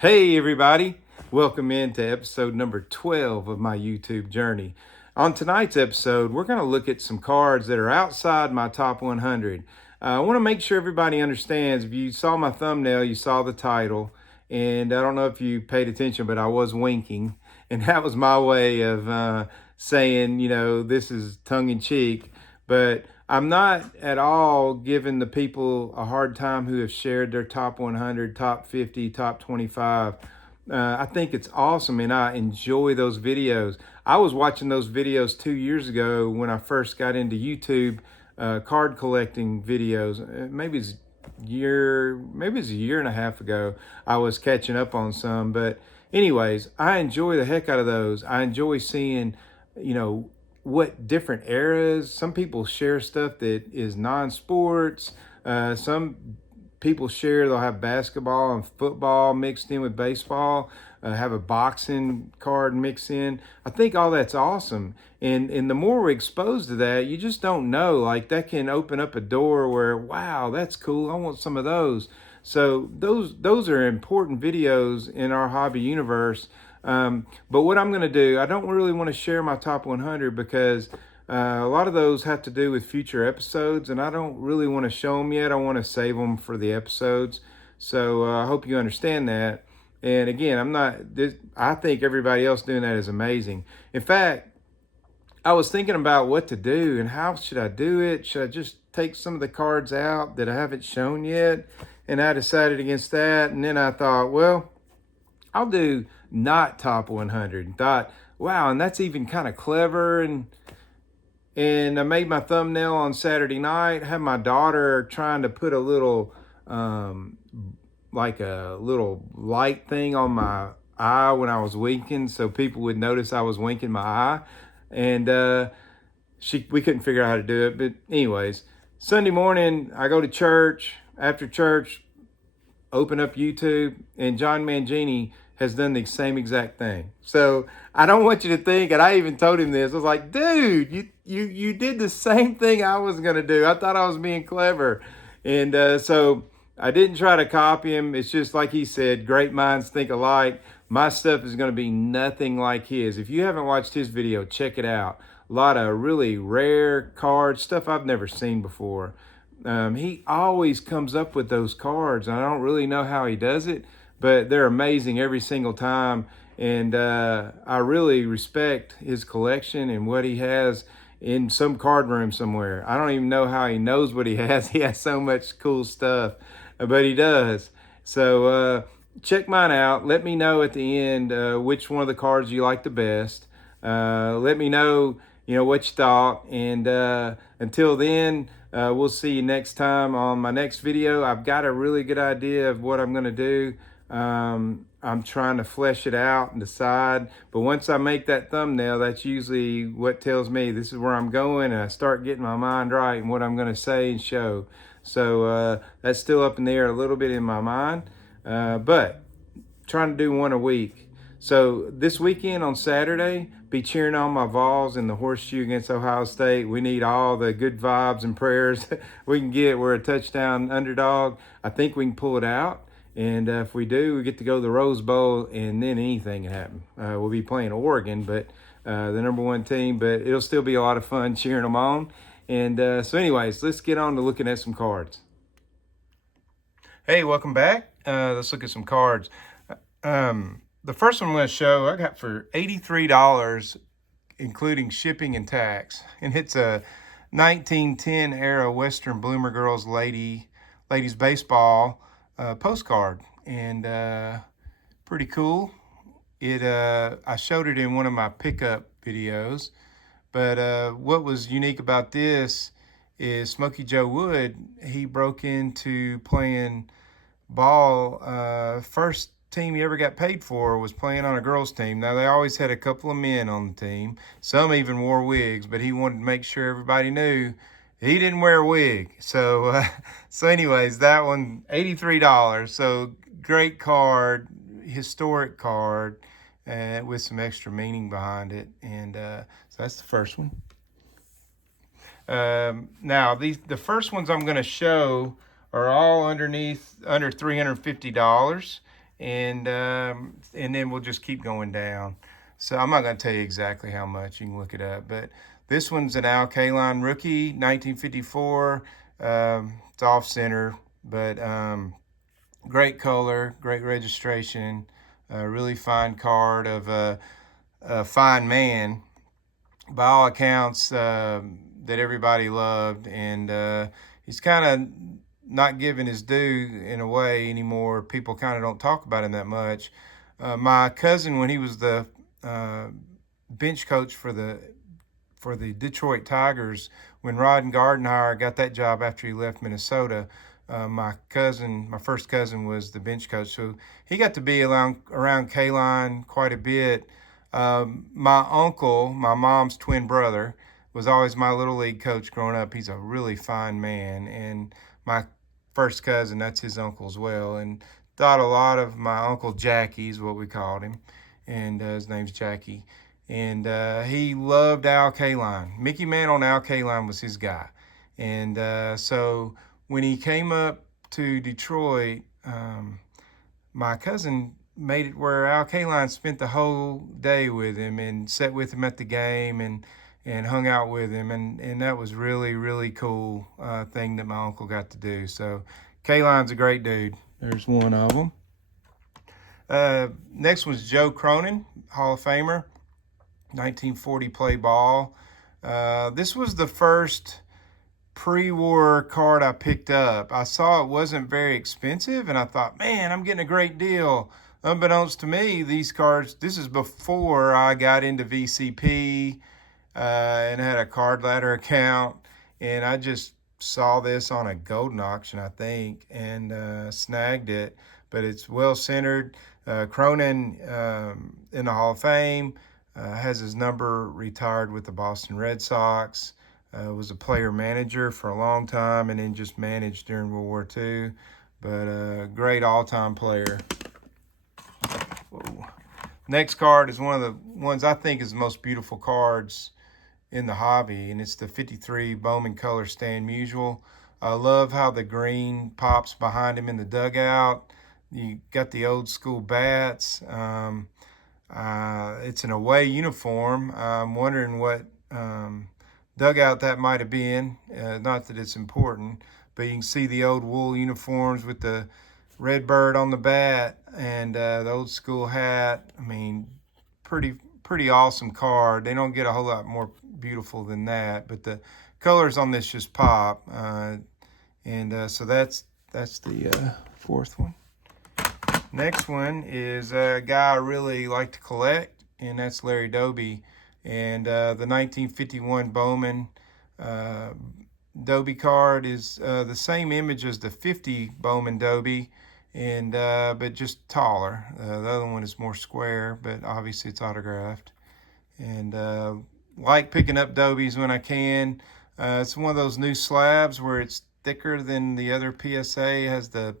Hey everybody, welcome into episode number 12 of my YouTube journey. On tonight's episode, we're going to look at some cards that are outside my top 100. I want to make sure everybody understands, if you saw my thumbnail, you saw the title, and I don't know if you paid attention, but I was winking, and that was my way of saying, this is tongue-in-cheek, but I'm not at all giving the people a hard time who have shared their top 100, top 50, top 25. I think it's awesome and I enjoy those videos. I was watching those videos 2 years ago when I first got into YouTube card collecting videos. Maybe it's a year and a half ago. I was catching up on some, but anyways, I enjoy the heck out of those. I enjoy seeing, what different eras. Some people share stuff that is non-sports. Some people share, they'll have basketball and football mixed in with baseball, have a boxing card mixed in. I think all that's awesome. And the more we're exposed to that, you just don't know. Like, that can open up a door where, wow, that's cool. I want some of those. So those are important videos in our hobby universe. But what I'm going to do, I don't really want to share my top 100 because a lot of those have to do with future episodes, and I don't really want to show them yet. I want to save them for the episodes. So I hope you understand that. And again, I think everybody else doing that is amazing. In fact, I was thinking about what to do and how should I do it? Should I just take some of the cards out that I haven't shown yet? And I decided against that. And then I thought, well, I'll do not top 100. And thought, wow, and that's even kind of clever. And I made my thumbnail on Saturday night. Had my daughter trying to put a little, like a little light thing on my eye when I was winking, so people would notice I was winking my eye. And we couldn't figure out how to do it. But anyways, Sunday morning I go to church. After church, open up YouTube, and John Mangini has done the same exact thing. So I don't want you to think, and I even told him this, I was like, dude, you did the same thing I was gonna do. I thought I was being clever. And so I didn't try to copy him. It's just like he said, great minds think alike. My stuff is gonna be nothing like his. If you haven't watched his video, check it out. A lot of really rare cards, stuff I've never seen before. He always comes up with those cards. I don't really know how he does it, but they're amazing every single time. And I really respect his collection and what he has in some card room somewhere. I don't even know how he knows what he has. He has so much cool stuff, but he does. So check mine out. Let me know at the end which one of the cards you like the best. Let me know, what you thought. And until then, we'll see you next time on my next video. I've got a really good idea of what I'm going to do. I'm trying to flesh it out and decide. But once I make that thumbnail, that's usually what tells me this is where I'm going. And I start getting my mind right and what I'm going to say and show. So that's still up in the air a little bit in my mind. But trying to do one a week. So this weekend on Saturday, be cheering on my Vols in the horseshoe against Ohio State. We need all the good vibes and prayers we can get. We're a touchdown underdog. I think we can pull it out. And if we do, we get to go to the Rose Bowl, and then anything can happen. We'll be playing Oregon, but the number one team. But it'll still be a lot of fun cheering them on. And so anyways, let's get on to looking at some cards. Hey, welcome back. Let's look at some cards. The first one I'm going to show, I got for $83, including shipping and tax. And it's a 1910 era Western Bloomer Girls ladies baseball postcard. And pretty cool. I showed it in one of my pickup videos. But what was unique about this is Smokey Joe Wood, he broke into playing ball. First team he ever got paid for was playing on a girls team. Now, they always had a couple of men on the team. Some even wore wigs, but he wanted to make sure everybody knew he didn't wear a wig. So anyways, that one, $83. So great card, historic card, with some extra meaning behind it. And so that's the first one. Now, the first ones I'm going to show are all under $350. and then we'll just keep going down. So I'm not going to tell you exactly how much. You can look it up. But this one's an Al Kaline rookie, 1954. It's off center, but great color, great registration, really fine card of a fine man, by all accounts, that everybody loved. And he's kind of not giving his due in a way anymore. People kind of don't talk about him that much. My cousin, when he was the bench coach for the Detroit Tigers, when Ron Gardenhire got that job after he left Minnesota, my first cousin, was the bench coach, so he got to be around Kaline quite a bit. My uncle, my mom's twin brother, was always my little league coach growing up. He's a really fine man, and my first cousin, that's his uncle as well, and thought a lot of my uncle Jackie is what we called him, and his name's Jackie, and he loved Al Kaline. Mickey Mantle Al Kaline was his guy, and so when he came up to Detroit, my cousin made it where Al Kaline spent the whole day with him and sat with him at the game and hung out with him. And that was really, really cool thing that my uncle got to do. So Kaline's a great dude. There's one of them. Next was Joe Cronin, Hall of Famer, 1940 play ball. This was the first pre-war card I picked up. I saw it wasn't very expensive, and I thought, man, I'm getting a great deal. Unbeknownst to me, these cards, this is before I got into VCP and had a card ladder account, and I just saw this on a Golden auction, I think, and snagged it. But it's well centered. Cronin in the Hall of Fame, has his number retired with the Boston Red Sox. Was a player manager for a long time and then just managed during World War II. But a great all-time player. Whoa. Next card is one of the ones I think is the most beautiful cards in the hobby, and it's the 53 Bowman Color Stan Musial. I love how the green pops behind him in the dugout. You got the old school bats. It's an away uniform. I'm wondering what dugout that might have been. Not that it's important, but you can see the old wool uniforms with the red bird on the bat and the old school hat. I mean, pretty awesome card. They don't get a whole lot more beautiful than that, but the colors on this just pop. So that's the fourth one. Next one is a guy I really like to collect, and that's Larry Doby. And the 1951 Bowman Doby card is the same image as the 50 Bowman Doby, and but just taller. The other one is more square, but obviously it's autographed. And like picking up Dobies when I can. It's one of those new slabs where it's thicker than the other PSA. It has the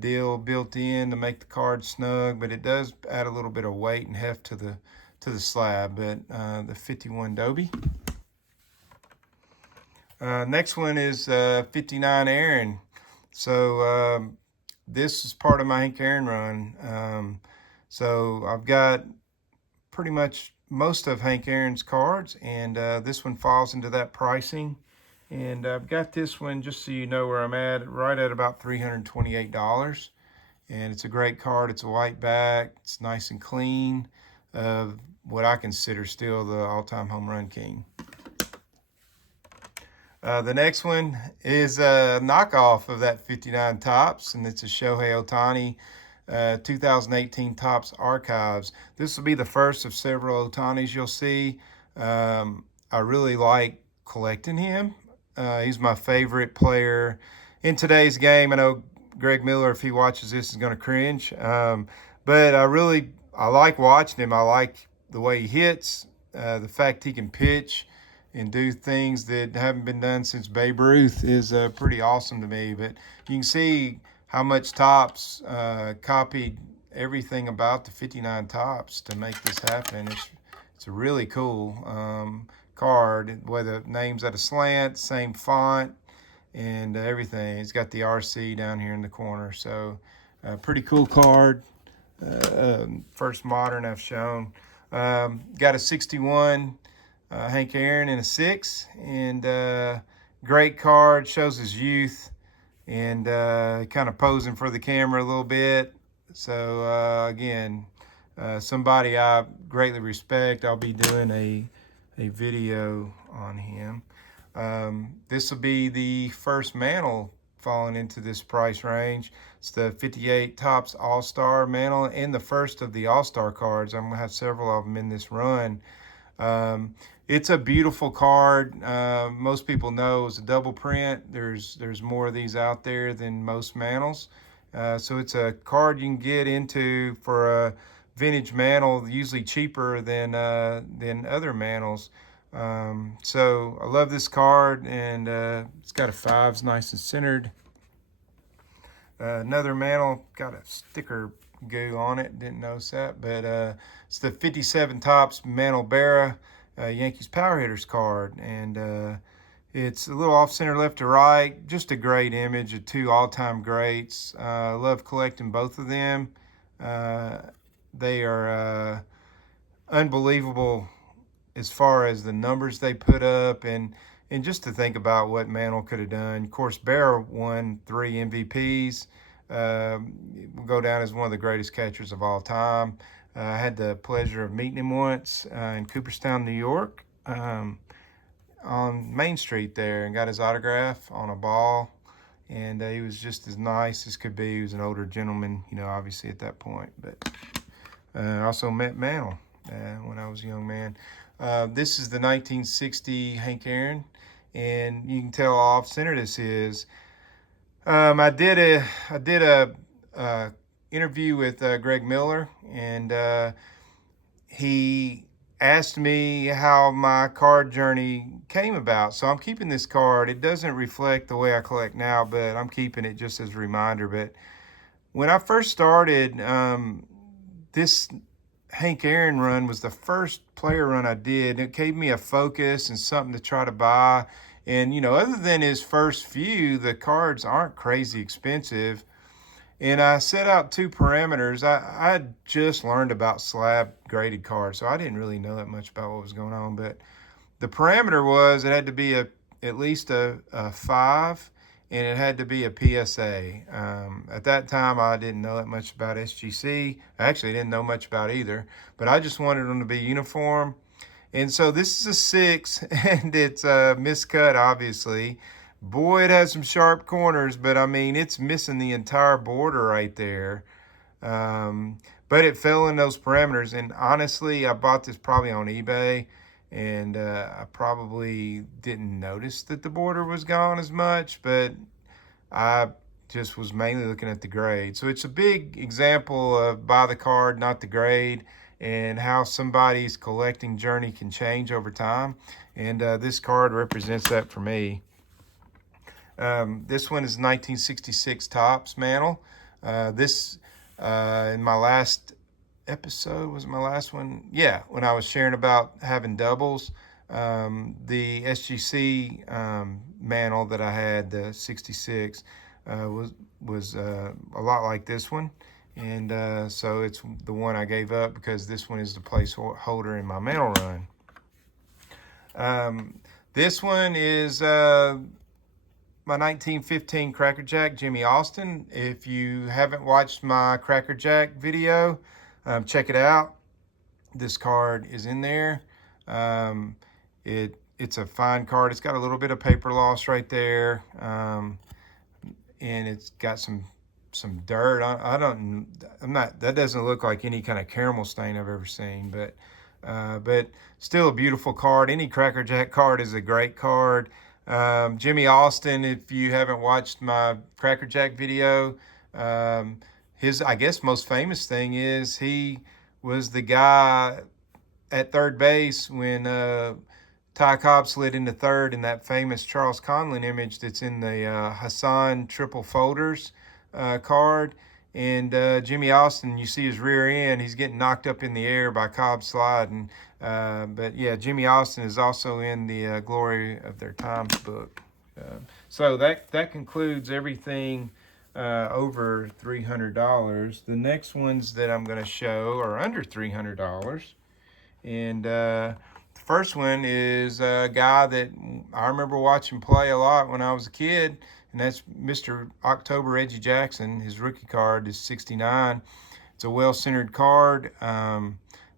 deal built in to make the card snug, but it does add a little bit of weight and heft to the slab. But the 51 Doby. Next one is 59 Aaron. So this is part of my Hank Aaron run. So I've got pretty much most of Hank Aaron's cards, and this one falls into that pricing. And I've got this one, just so you know where I'm at, right at about $328. And it's a great card. It's a white back. It's nice and clean. What I consider still the all-time home run king. The next one is a knockoff of that 59 Topps, and it's a Shohei Ohtani 2018 Topps Archives. This will be the first of several Ohtanis you'll see. I really like collecting him. He's my favorite player in today's game. I know Greg Miller, if he watches this, is going to cringe. But I like watching him. I like the way he hits, the fact he can pitch and do things that haven't been done since Babe Ruth is pretty awesome to me. But you can see how much Topps copied everything about the 59 Topps to make this happen. It's a really cool card, where the name's at a slant, same font, and everything. It's got the RC down here in the corner. So Pretty cool card. First modern I've shown. Got a 61 Hank Aaron in a 6, and great card, shows his youth, and kind of posing for the camera a little bit. So again, somebody I greatly respect. I'll be doing a video on him. This will be the first mantle falling into this price range. It's the 58 Topps All-Star mantle and the first of the All-Star cards. I'm gonna have several of them in this run. It's a beautiful card. Most people know it's a double print. There's more of these out there than most mantles. So it's a card you can get into for a vintage mantle, usually cheaper than other mantles. So I love this card, and it's got a 5s nice and centered. Another mantle got a sticker goo on it, didn't notice that, but it's the 57 Topps Mantle Berra Yankees Power Hitters card, and it's a little off center left to right. Just a great image of two all-time greats. I love collecting both of them. They are unbelievable as far as the numbers they put up, and just to think about what Mantle could have done. Of course, Berra won 3 MVPs. Will go down as one of the greatest catchers of all time. I had the pleasure of meeting him once in Cooperstown, New York, on Main Street there, and got his autograph on a ball. And he was just as nice as could be. He was an older gentleman, you know, obviously at that point. But I also met Mantle when I was a young man. This is the 1960 Hank Aaron, and you can tell how off-center this is. I did a interview with Greg Miller, and he asked me how my card journey came about. So I'm keeping this card. It doesn't reflect the way I collect now, but I'm keeping it just as a reminder. But when I first started, this Hank Aaron run was the first player run I did. It gave me a focus and something to try to buy. And, you know, other than his first few, the cards aren't crazy expensive. And I set out 2 parameters. I had just learned about slab graded cards, so I didn't really know that much about what was going on. But the parameter was it had to be at least a 5, and it had to be a PSA. At that time, I didn't know that much about SGC. I actually didn't know much about either, but I just wanted them to be uniform. And so this is a 6, and it's miscut, obviously. Boy, it has some sharp corners, but I mean, it's missing the entire border right there. But it fell in those parameters, and honestly, I bought this probably on eBay, and I probably didn't notice that the border was gone as much, but I just was mainly looking at the grade. So it's a big example of buy the card, not the grade, and how somebody's collecting journey can change over time. And this card represents that for me. This one is 1966 Topps Mantle. This, in my last episode, was it my last one? Yeah, when I was sharing about having doubles, the SGC mantle that I had, the 66, was a lot like this one. And so it's the one I gave up because this one is the placeholder in my mantle run. This one is my 1915 Cracker Jack Jimmy Austin. If you haven't watched my Cracker Jack video, check it out. This card is in there. It's a fine card. It's got a little bit of paper loss right there, and it's got some dirt. That doesn't look like any kind of caramel stain I've ever seen, but still a beautiful card. Any Cracker Jack card is a great card. Jimmy Austin, if you haven't watched my Cracker Jack video, his, I guess, most famous thing is he was the guy at third base when Ty Cobb slid into third in that famous Charles Conlon image that's in the Hassan triple folders card. And Jimmy Austin, you see his rear end, he's getting knocked up in the air by Cobb sliding. But yeah, Jimmy Austin is also in the Glory of Their Times book. So that concludes everything over $300. The next ones that I'm going to show are under $300. And the first one is a guy that I remember watching play a lot when I was a kid, and that's Mr. October Reggie Jackson. His rookie card is 69. It's a well-centered card.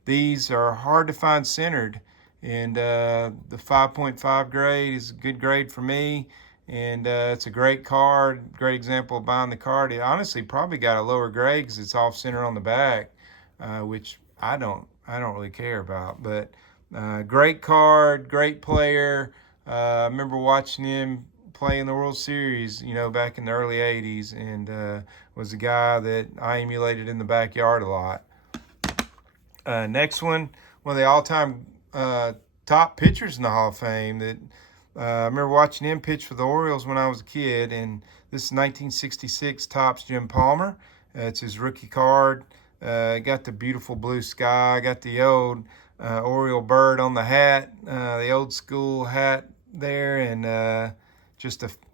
These are hard to find centered, and the 5.5 grade is a good grade for me. And it's a great card, great example of buying the card. It honestly probably got a lower grade because it's off center on the back, which I don't really care about. But great card, great player. I remember watching him play in the World Series, back in the early 80s, and was a guy that I emulated in the backyard a lot. Next one of the all-time top pitchers in the Hall of Fame that I remember watching him pitch for the Orioles when I was a kid, and this is 1966 Topps Jim Palmer. It's his rookie card. Got the beautiful blue sky, got the old Oriole bird on the hat, the old school hat there, and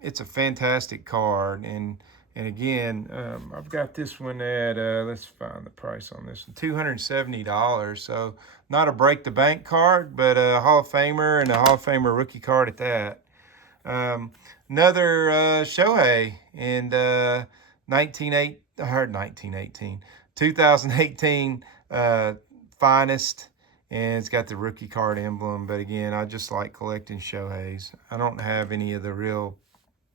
it's a fantastic card. And again, I've got this one at, let's find the price on this one, $270. So not a break the bank card, but a Hall of Famer, and a Hall of Famer rookie card at that. Another Shohei in 2018 finest, and it's got the rookie card emblem. But again, I just like collecting Shoheis. I don't have any of the real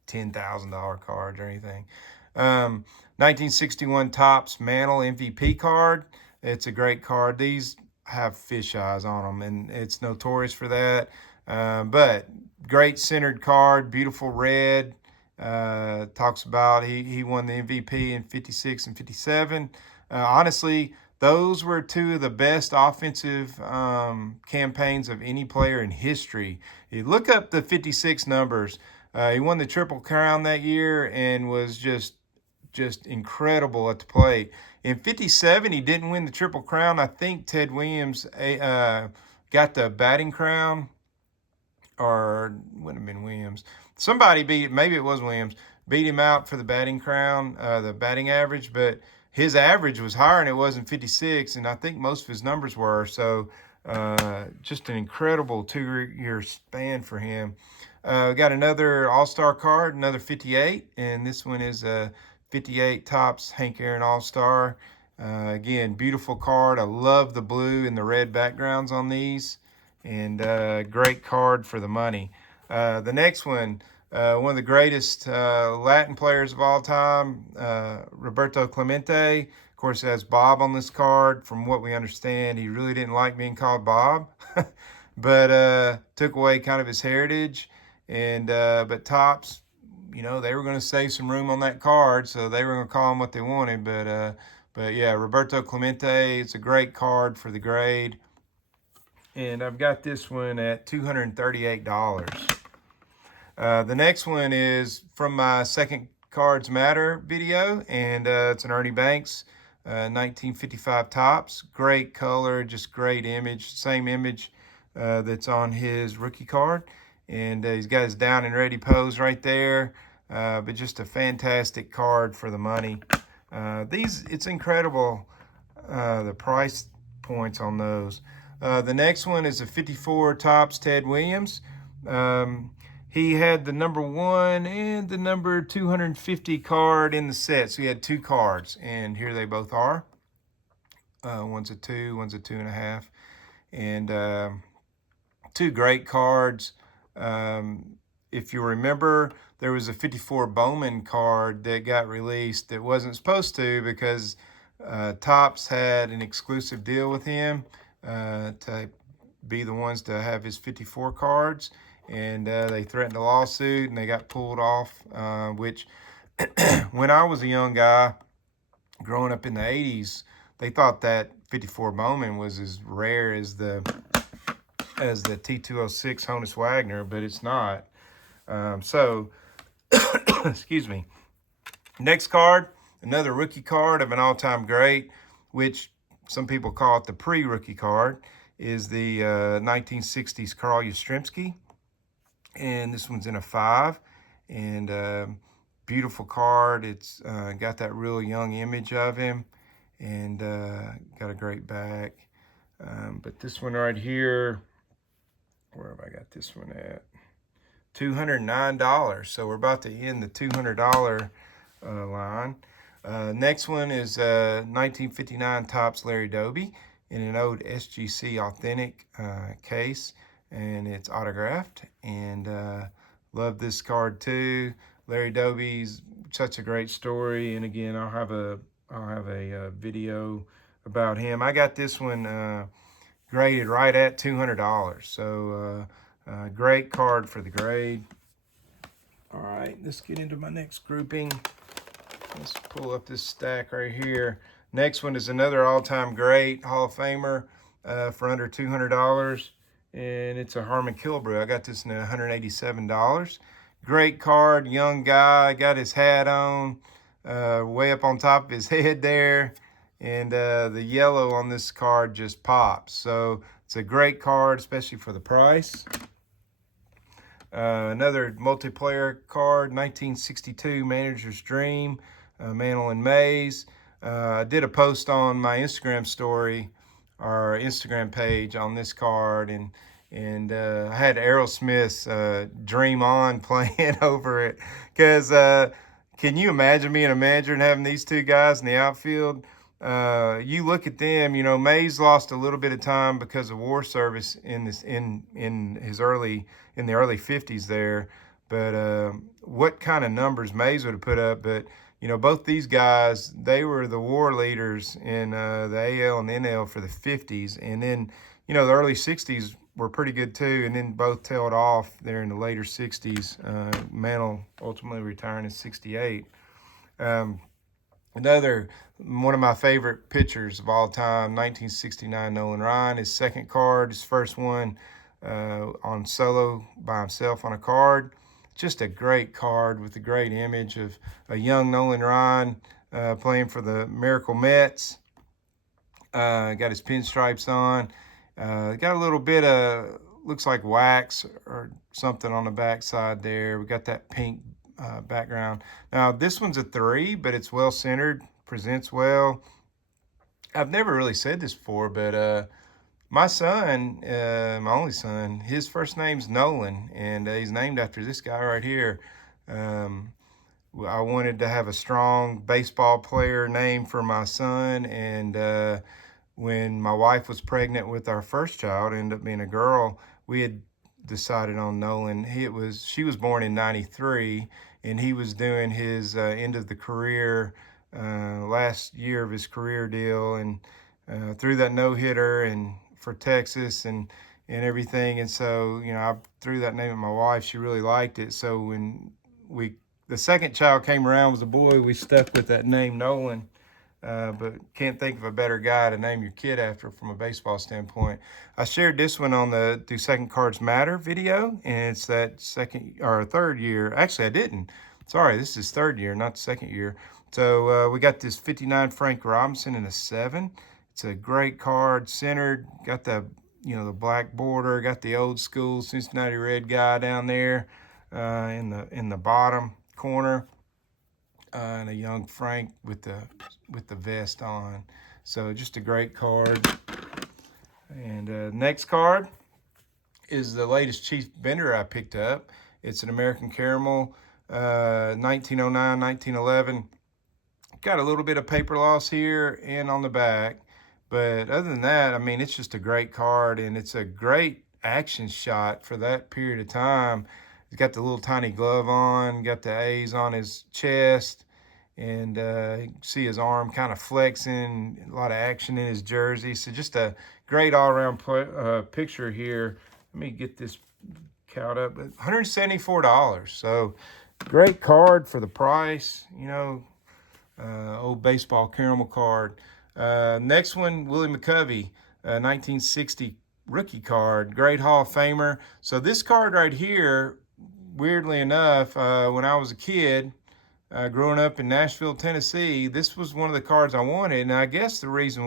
$10,000 cards or anything. 1961 Topps Mantle MVP card. It's a great card. These have fish eyes on them, and it's notorious for that. But great centered card, beautiful red. Talks about he won the MVP in 56 and 57. Honestly, those were two of the best offensive campaigns of any player in history. You look up the 56 numbers. He won the Triple Crown that year and was just incredible at the plate. In 57, he didn't win the Triple Crown. I think Ted Williams got the batting crown, or wouldn't have been Williams. Somebody maybe it was Williams, beat him out for the batting crown, the batting average, but his average was higher and it was in 56, and I think most of his numbers were. So just an incredible 2-year span for him. We got another All-Star card, another 58, and this one is a 58 Topps Hank Aaron All-Star. Again, beautiful card. I love the blue and the red backgrounds on these, and great card for the money. The next one of the greatest Latin players of all time, Roberto Clemente. Of course, it has Bob on this card. From what we understand, he really didn't like being called Bob, but took away kind of his heritage. And but Topps, they were going to save some room on that card, so they were going to call him what they wanted. But yeah, Roberto Clemente, it's a great card for the grade. And I've got this one at $238. The next one is from my second Cards Matter video, and it's an Ernie Banks 1955 Topps. Great color, just great image, same image that's on his rookie card. And he's got his down and ready pose right there, but just a fantastic card for the money. It's incredible, the price points on those. The next one is a 54 Topps Ted Williams. He had the number 1 and the number 250 card in the set. So he had 2 cards, and here they both are. One's a 2, one's a 2.5. And 2 great cards. If you remember, there was a 54 Bowman card that got released that wasn't supposed to, because Topps had an exclusive deal with him to be the ones to have his 54 cards, and they threatened a lawsuit, and they got pulled off, which when I was a young guy growing up in the 80s, they thought that 54 Bowman was as rare as the T206 Honus Wagner, but it's not. Excuse me. Next card, another rookie card of an all-time great, which some people call it the pre-rookie card, is the 1960s Carl Yastrzemski. And this one's in a 5. And beautiful card. It's got that real young image of him, and got a great back. But this one right here, where have I got this one at? $209. So we're about to end the $200 line. Next one is 1959 Topps Larry Doby in an old SGC Authentic case, and it's autographed. And love this card too. Larry Doby's such a great story, and again, I'll have a video about him. I got this one graded right at $200. So great card for the grade. All right, let's get into my next grouping. Let's pull up this stack right here. Next one is another all-time great Hall of Famer for under $200, and it's a Harmon Killebrew. I got this in $187. Great card, young guy, got his hat on, way up on top of his head there, and the yellow on this card just pops. So it's a great card, especially for the price. Another multiplayer card, 1962 Manager's Dream, Mantle and Mays. I did a post on my Instagram story, our Instagram page, on this card, and I had Aerosmith's Dream On playing over it. Because can you imagine being a manager and having these two guys in the outfield? You look at them, you know, Mays lost a little bit of time because of war service in the early 50s there, but what kind of numbers Mays would have put up. But you know, both these guys, they were the war leaders in the AL and the NL for the 50s, and then you know the early 60s were pretty good too, and then both tailed off there in the later 60s. Mantle ultimately retiring in '68. Another one of my favorite pitchers of all time, 1969 Nolan Ryan. His second card, his first one on solo by himself on a card. Just a great card with a great image of a young Nolan Ryan playing for the Miracle Mets. Got his pinstripes on. Got a little bit of, looks like wax or something on the backside there. We got that pink background. Now this one's a 3, but it's well centered, presents well. I've never really said this before, but my son, my only son, his first name's Nolan, and he's named after this guy right here. I wanted to have a strong baseball player name for my son, and when my wife was pregnant with our first child, ended up being a girl, we had decided on Nolan. She was born in '93, and he was doing his end of the career, last year of his career deal, and threw that no-hitter and for Texas and everything. And so, you know, I threw that name at my wife. She really liked it. So when the second child came around, was a boy, we stuck with that name Nolan. But can't think of a better guy to name your kid after from a baseball standpoint. I shared this one on the Do Second Cards Matter video, and it's that second or third year. Actually, I didn't. Sorry, this is third year, not the second year. So we got this 59 Frank Robinson in a 7. It's a great card, centered, got the, you know, the black border, got the old school Cincinnati Red guy down there in the bottom corner. And a young Frank with the vest on. So just a great card. And next card is the latest Chief Bender I picked up. It's an American Caramel, 1909, 1911. Got a little bit of paper loss here and on the back. But other than that, I mean, it's just a great card, and it's a great action shot for that period of time. He's got the little tiny glove on, got the A's on his chest, and you can see his arm kind of flexing, a lot of action in his jersey. So just a great all-around picture here. Let me get this count up. $174. So great card for the price, you know, old baseball caramel card. Next one, Willie McCovey, 1960 rookie card, great Hall of Famer. So this card right here, weirdly enough, when I was a kid, growing up in Nashville, Tennessee, this was one of the cards I wanted. And I guess the reason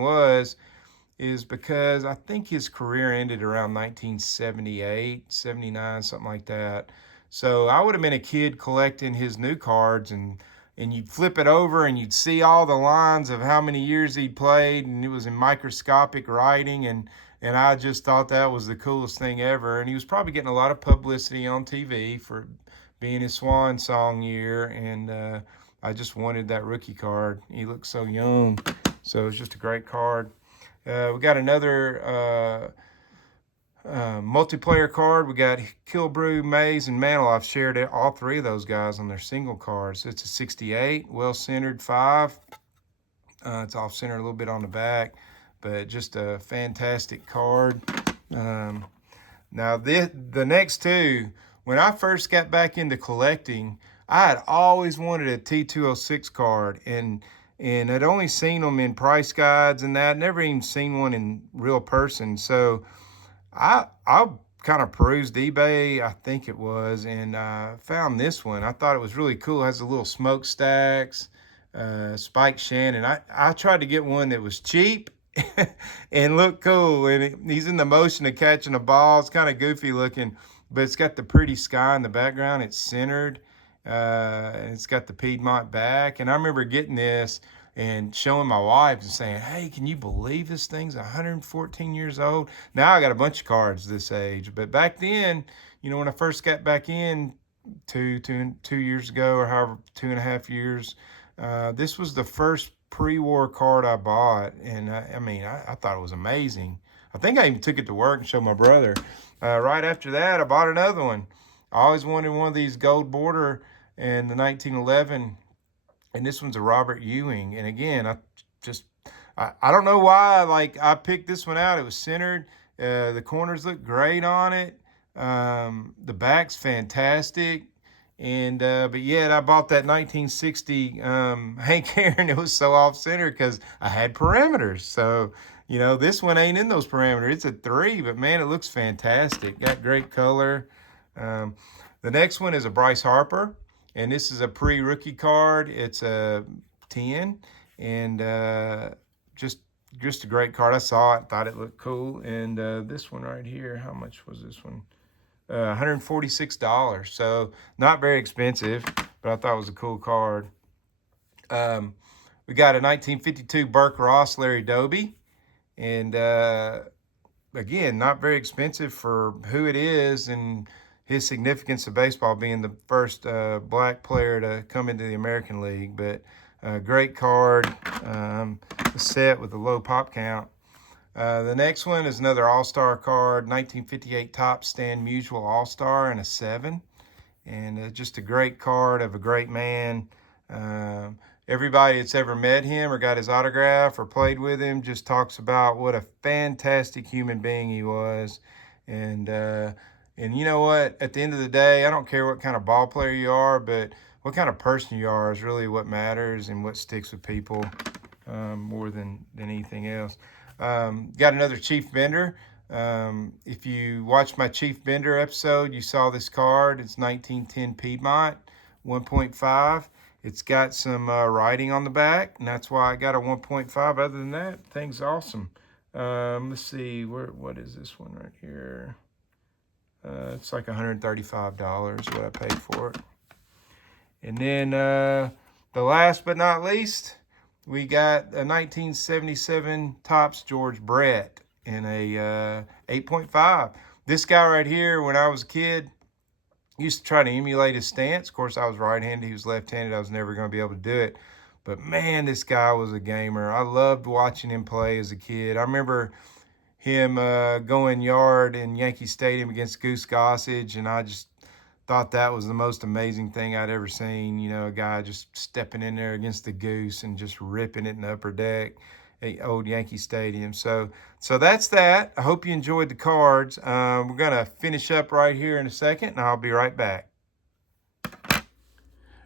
is because I think his career ended around 1978, 79, something like that. So I would have been a kid collecting his new cards, and you'd flip it over and you'd see all the lines of how many years he played, and it was in microscopic writing, and I just thought that was the coolest thing ever. And he was probably getting a lot of publicity on TV for being his swan song year, and I just wanted that rookie card. He looked so young, so it's just a great card. We got another multiplayer card. We got Kilbrew, Mays, and Mantle. I've shared all three of those guys on their single cards. It's a 68, well-centered 5. It's off-center a little bit on the back, but just a fantastic card. Now, the next two, when I first got back into collecting, I had always wanted a T206 card, and I'd only seen them in price guides and that. Never even seen one in real person. So I kind of perused eBay, I think it was, and found this one. I thought it was really cool. It has a little smokestacks, Spike Shannon. I tried to get one that was cheap and looked cool. And he's in the motion of catching a ball. It's kind of goofy looking, but it's got the pretty sky in the background. It's centered. And it's got the Piedmont back. And I remember getting this and showing my wife and saying, hey, can you believe this thing's 114 years old? Now I got a bunch of cards this age. But back then, you know, when I first got back in 2 years ago, or however, 2.5 years, this was the first pre-war card I bought. And I thought it was amazing. I think I even took it to work and showed my brother. Right after that, I bought another one. I always wanted one of these gold border in the 1911, and this one's a Robert Ewing. And again, I don't know why, like, I picked this one out. It was centered. The corners look great on it. The back's fantastic. And but yet I bought that 1960 Hank Aaron. It was so off center because I had parameters. So, you know, this one ain't in those parameters. It's a 3, but man, it looks fantastic. Got great color. The next one is a Bryce Harper, and this is a pre-rookie card. It's a 10, and just a great card. I saw it, thought it looked cool. And this one right here, how much was this one? $146. So not very expensive, but I thought it was a cool card. We got a 1952 Burke Ross Larry Doby, and again, not very expensive for who it is and his significance of baseball, being the first black player to come into the American League. But great card, a set with a low pop count. The next one is another All-Star card, 1958 Topps Stan Musial All-Star, and a 7. And just a great card of a great man. Everybody that's ever met him or got his autograph or played with him just talks about what a fantastic human being he was. And you know what? At the end of the day, I don't care what kind of ball player you are, but what kind of person you are is really what matters and what sticks with people more than anything else. Got another Chief Bender. If you watched my Chief Bender episode, you saw this card. It's 1910 Piedmont, 1.5. It's got some writing on the back, and that's why I got a 1.5. Other than that, thing's awesome. Let's see, what is this one right here? It's like $135 what I paid for it. And then the last but not least, we got a 1977 Topps George Brett in a 8.5. This guy right here, when I was a kid, used to try to emulate his stance. Of course, I was right-handed. He was left-handed. I was never going to be able to do it. But, man, this guy was a gamer. I loved watching him play as a kid. I remember him going yard in Yankee Stadium against Goose Gossage, and I just thought that was the most amazing thing I'd ever seen. You know, a guy just stepping in there against the Goose and just ripping it in the upper deck at old Yankee Stadium. So that's that. I hope you enjoyed the cards. We're going to finish up right here in a second, and I'll be right back.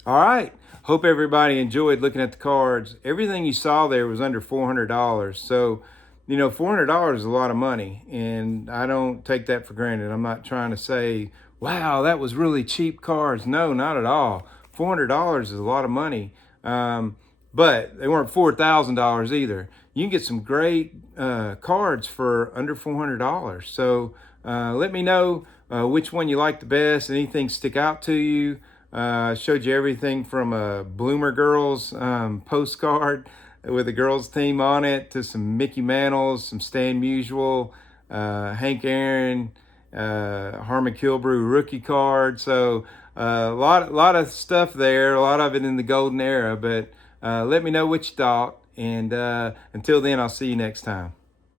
All right. Hope everybody enjoyed looking at the cards. Everything you saw there was under $400. So, you know, $400 is a lot of money, and I don't take that for granted. I'm not trying to say, wow, that was really cheap cards. No, not at all. $400 is a lot of money, but they weren't $4,000 either. You can get some great cards for under $400. So let me know which one you like the best. Anything stick out to you? Showed you everything from a Bloomer Girls postcard with a girls team on it to some Mickey Mantles, some Stan Musial, Hank Aaron, Harmon Killebrew rookie card. So a lot of stuff there, a lot of it in the golden era. But let me know what you thought. And until then, I'll see you next time.